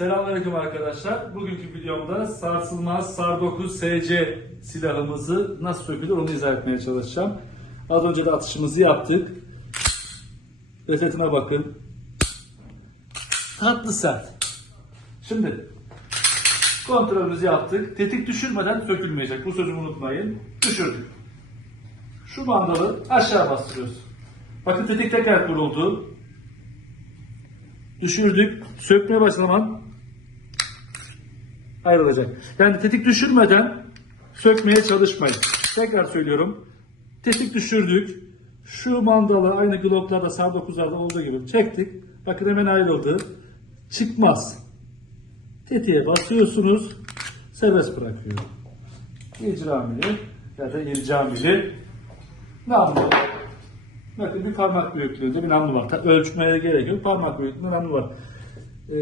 Selamünaleyküm arkadaşlar. Bugünkü videomda sarsılmaz SAR 9 SC silahımızı nasıl sökülür onu izah etmeye çalışacağım. Az önce de atışımızı yaptık. Resetine bakın. Tatlı sert. Şimdi kontrolümüzü yaptık. Tetik düşürmeden sökülmeyecek. Bu sözümü unutmayın. Düşürdük. Şu mandalı aşağı bastırıyoruz. Bakın tetik tekrar kuruldu. Düşürdük. Sökmeye başlaman ayrılacak. Yani tetik düşürmeden sökmeye çalışmayın. Tekrar söylüyorum. Tetik düşürdük. Şu mandalı aynı gloklarda sağ 9'larda olduğu gibi çektik. Bakın hemen ayrıldı. Çıkmaz. Tetiğe basıyorsunuz. Serbest bırakıyor. İcramili ya da ircamili namlu. Bakın bir parmak büyüklüğünde bir namlu var. Ölçmeye gerek yok. Parmak büyüklüğünde namlu var. Ee,